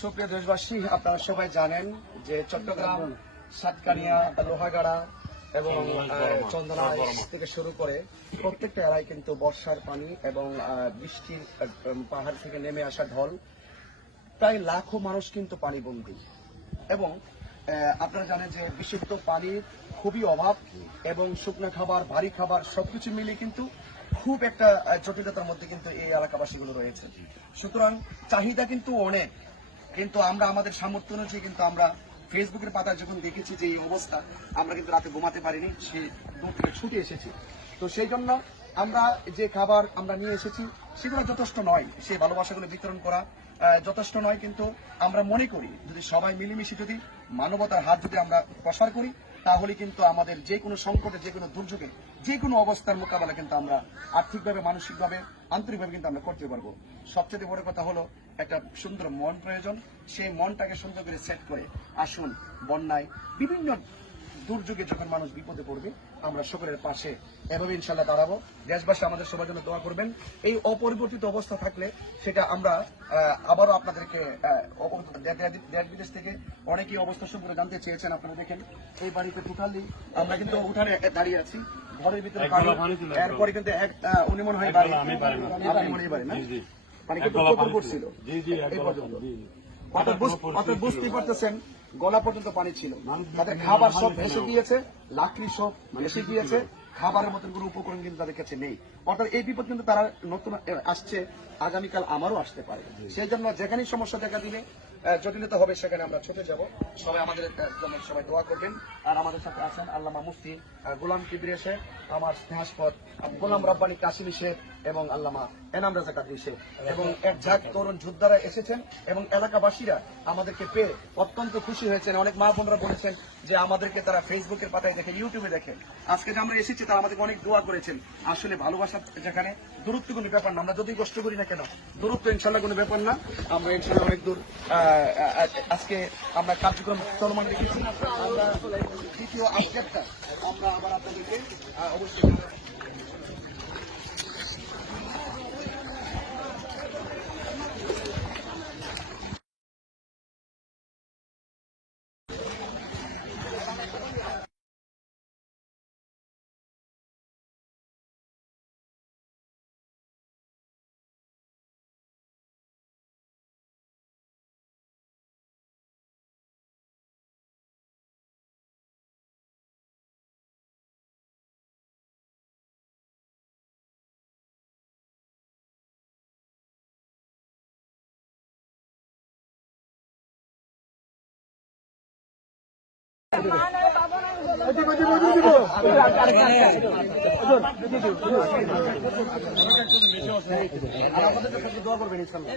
সুপ্রিয় দেশবাসী, আপনারা সবাই জানেন যে চট্টগ্রাম, সাতকানিয়া, লোহাগাড়া এবং চন্দনা থেকে শুরু করে প্রত্যেকটা এলাকায় কিন্তু বর্ষার পানি এবং বৃষ্টির পাহাড় থেকে নেমে আসা ঢল, প্রায় লাখো মানুষ কিন্তু পানিবন্দী। এবং আপনারা জানেন যে বিশুদ্ধ পানির খুবই অভাব এবং শুকনো খাবার, ভারী খাবার সবকিছু মিলিয়ে কিন্তু খুব একটা জটিলতার মধ্যে কিন্তু এই এলাকাবাসীগুলো রয়েছে। সুতরাং চাহিদা কিন্তু অনেক, কিন্তু আমরা আমাদের সামর্থ্য অনুযায়ী কিন্তু আমরা ফেসবুকের পাতায় যখন দেখেছি যে এই অবস্থা, আমরা কিন্তু রাতে ঘুমাতে পারিনি, সে দূর থেকে ছুটে এসেছি। তো সেই জন্য আমরা যে খাবার আমরা নিয়ে এসেছি সেগুলো যথেষ্ট নয়, সেই ভালোবাসাগুলো বিতরণ করা যথেষ্ট নয়। কিন্তু আমরা মনে করি যদি সবাই মিলেমিশে যদি মানবতার হাত যদি আমরা প্রসার করি, তাহলে কিন্তু আমাদের যে কোনো সংকটে, যে কোনো দুর্যোগে, যে কোনো অবস্থার মোকাবেলা কিন্তু আমরা আর্থিকভাবে, মানসিকভাবে, আন্তরিকভাবে কিন্তু আমরা করতে পারবো। সবচেয়ে বড় কথা হলো একটা সুন্দর মন প্রয়োজন। সেই মনটাকে সুন্দর করে সেট করে আসুন, বন্যায় বিভিন্ন দুর্যোগে যখন মানুষ বিপদে পড়বে, আমরা সকলের পাশে এভাবে ইনশাল্লাহ দাঁড়াবো। দেশবাসী আমাদের সবার জন্য দোয়া করবেন। এই অপরিবর্তিত অবস্থা থাকলে সেটা আমরা আবারও আপনাদেরকে দেশ বিদেশ থেকে অনেকেই অবস্থা সম্পর্কে জানতে চেয়েছেন। আপনারা দেখেন এই বাড়িতে টোটালি আমরা কিন্তু উঠানে দাঁড়িয়ে আছি, ঘরের ভিতরে এরপরে কিন্তু উনি মনে হয় বাড়ি, আপনি মনে হয় বাড়ি না, পানি কিন্তু প্রচুর পড়ছিল এই পর্যন্ত। অর্থাৎ বুঝতেই পারতেছেন গলা পর্যন্ত পানি ছিল, তাদের খাবার সব ভেসে গিয়েছে, লাকড়ি সব ভেসে গিয়েছে, খাবারের মতন কোনো উপকরণ কিন্তু তাদের কাছে নেই। অর্থাৎ এই বিপদ কিন্তু তারা নতুন আসছে, আগামীকাল আমারও আসতে পারে। সেই জন্য যেখানেই সমস্যা দেখা দিলে, জটিলতা হবে, সেখানে আমরা ছুটে যাব। সবাই আমাদের জন্য সবাই দোয়া করবেন। আর আমাদের সাথে আছেন আল্লামা মুফতি গোলাম কিবরিয়া শেখ, আমার স্নেহাস্পদ গোলাম রব্বানী কাশিমি শেখ এবং আল্লামা এনাম রাজা কাদরি শেখ এবং এক ঝাঁক তরুণ যোদ্ধারা এসেছেন এবং এলাকাবাসীরা আমাদেরকে পেয়ে অত্যন্ত খুশি হয়েছেন। অনেক মা বোনরা বলেছেন যে আমাদেরকে তারা ফেসবুকের পাতায় দেখে, ইউটিউবে দেখে। আজকে যে আমরা এসেছি তারা আমাদেরকে অনেক দোয়া করেছেন। আসলে ভালোবাসা যেখানে, দূরত্ব কোনো ব্যাপার না, আমরা যতই কষ্ট করি না কেন, দূরত্ব ইনশাল্লাহ কোনো ব্যাপার না। আমরা ইনশাল্লাহ অনেক দূর আজকে আমরা কার্যক্রম চলমান রেখেছি। আমরা দ্বিতীয় আপডেটটা আমরা আবার আপনাদেরকে অবশ্যই আমাদের দোয়া করবেন ইনশাআল্লাহ।